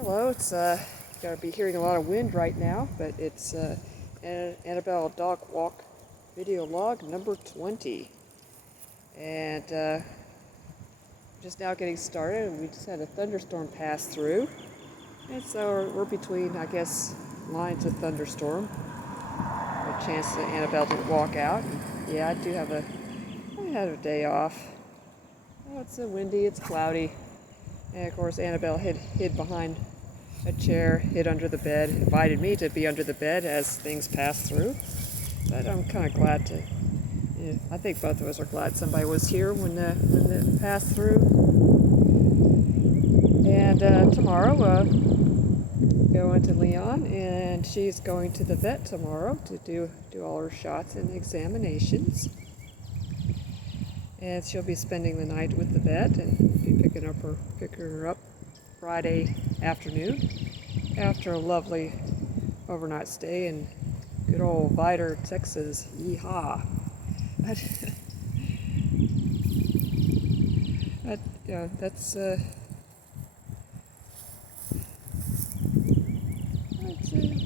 Hello, it's going to be hearing a lot of wind right now, but it's Annabelle Walk video log number 20. And just now getting started, and we just had a thunderstorm pass through. And so we're between, I guess, lines of thunderstorm. A chance that Annabelle didn't walk out. And yeah, I had a day off. Oh, it's windy, it's cloudy. And of course, Annabelle hid behind a chair, hid under the bed, invited me to be under the bed as things passed through. But I'm kind of glad to, I think both of us are glad somebody was here when it passed through. And tomorrow, going to Leon, and she's going to the vet tomorrow to do all her shots and examinations. And she'll be spending the night with the vet and be picking her up Friday afternoon after a lovely overnight stay in good old Vidor, Texas. Yeehaw! That's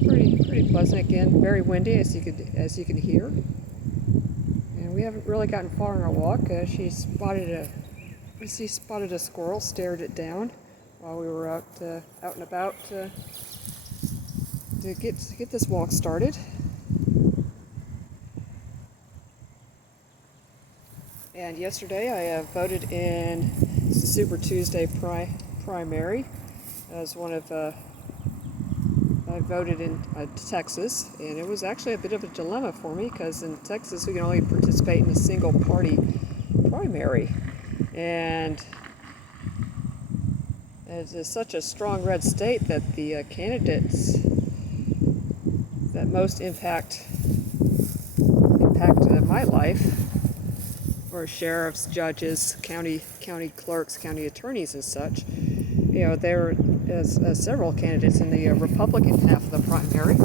pretty pleasant. Again, very windy as you can hear. We haven't really gotten far on our walk. She spotted a squirrel, stared it down while we were out and about to get this walk started. And yesterday I voted in the Super Tuesday primary as one of. I voted in Texas, and it was actually a bit of a dilemma for me because in Texas we can only participate in a single party primary, and it is such a strong red state that the candidates that most impact my life, or sheriffs, judges, county clerks, county attorneys, and such. There is several candidates in the Republican half of the primary,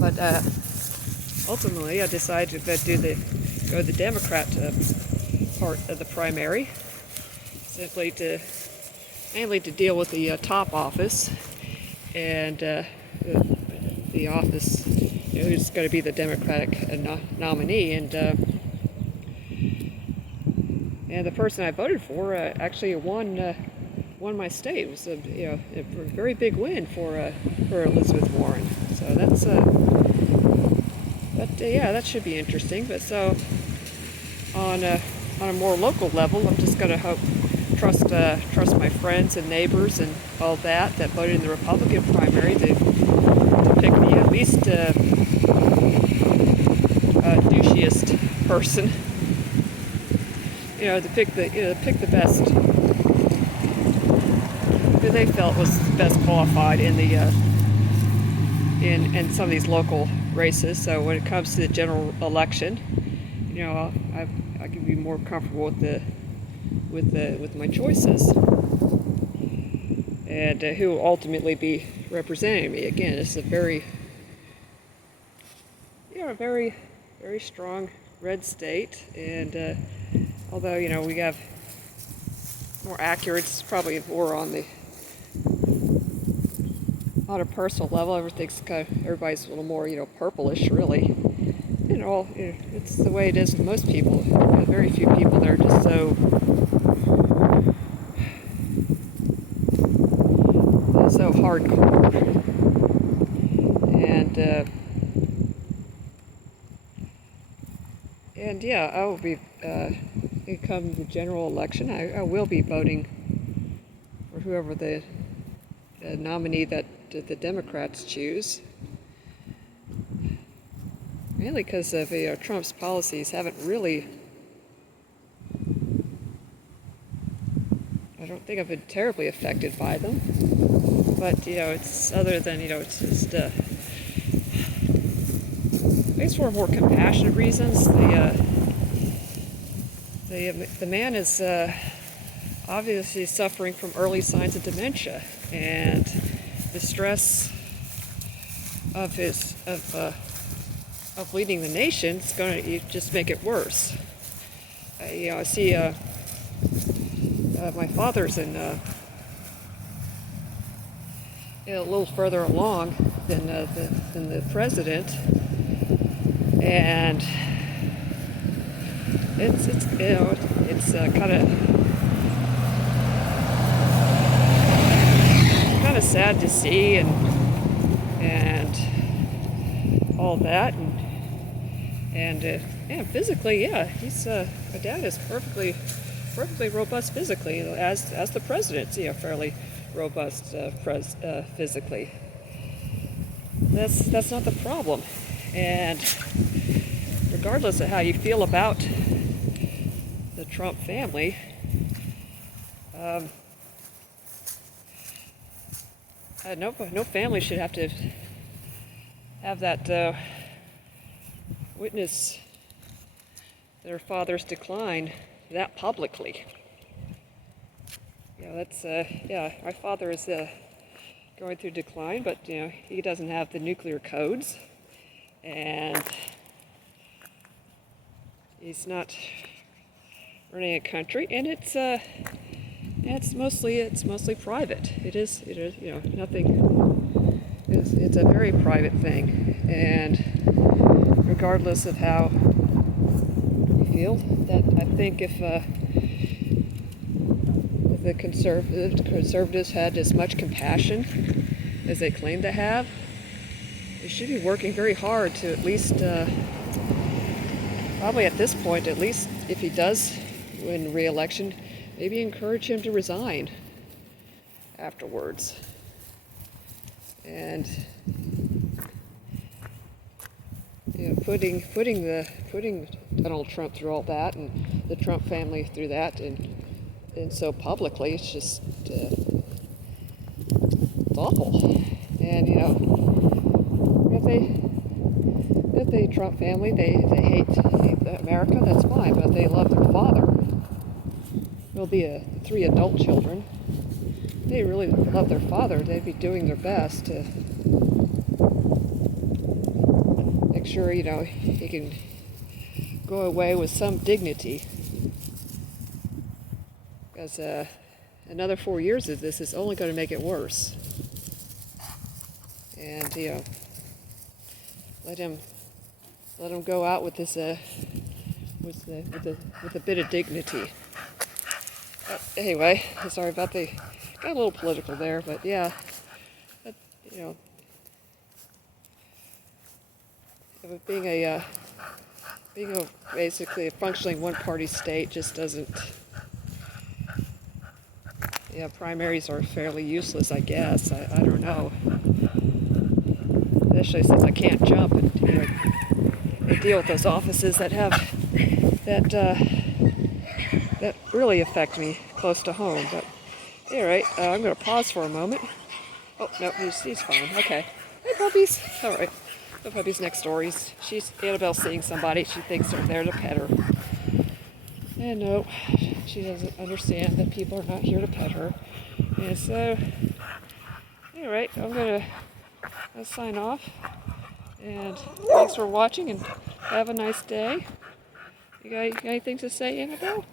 but ultimately I decided to go the Democrat part of the primary, mainly to deal with the top office and the office who's going to be the Democratic nominee, and the person I voted for actually won my state. It was a very big win for Elizabeth Warren. So that should be interesting. But so on a more local level, I'm just going to trust my friends and neighbors and all that voted in the Republican primary to pick the at least douchiest person. To pick the best, who they felt was best qualified in the in some of these local races. So when it comes to the general election, I can be more comfortable with my choices and who will ultimately be representing me. Again, it's a very very strong red state, and although we have more accurate, it's probably more on a personal level. Everybody's a little more purplish, really. It's the way it is with most people. Very few people that are just so hardcore. And yeah, I will be come the general election. I will be voting for whoever the nominee that the Democrats choose. Mainly because of Trump's policies haven't really. I don't think I've been terribly affected by them. But it's other than it's just. I guess for more compassionate reasons, the man is obviously suffering from early signs of dementia, and the stress of leading the nation is going to just make it worse. I see my father's in a little further along than the president, and it's kind of sad to see, and all that, and physically, yeah, he's my dad is perfectly robust physically, as the president's, fairly robust physically. That's not the problem, and regardless of how you feel about the Trump family, no family should have to have that witness their father's decline that publicly. That's my father is going through decline, but he doesn't have the nuclear codes, and he's not running a country, and it's mostly private. It is nothing. It's a very private thing, and regardless of how you feel, that I think if the conservatives had as much compassion as they claim to have, they should be working very hard to at least, probably at this point, at least if he does win re-election, maybe encourage him to resign afterwards. And putting Donald Trump through all that, and the Trump family through that, and so publicly, it's just it's awful. And if the Trump family they hate America, that's fine, but if they love their father, will be 3 adult children. If they really love their father, they'd be doing their best to make sure he can go away with some dignity. Because another 4 years of this is only going to make it worse. And let him go out with this with a bit of dignity. Anyway, sorry about got a little political there, but yeah, being a basically a functioning one-party state just doesn't. Primaries are fairly useless, I guess. I don't know. Especially since I can't jump and deal with those offices that really affect me close to home. But anyway, I'm going to pause for a moment. Oh no, he's fine. Okay. Hey puppies. All right. The puppy's next door. Annabelle's seeing somebody. She thinks they're there to pet her. And no, she doesn't understand that people are not here to pet her. And so, anyway, I'm going to sign off. And thanks for watching, and have a nice day. You got anything to say, Annabelle?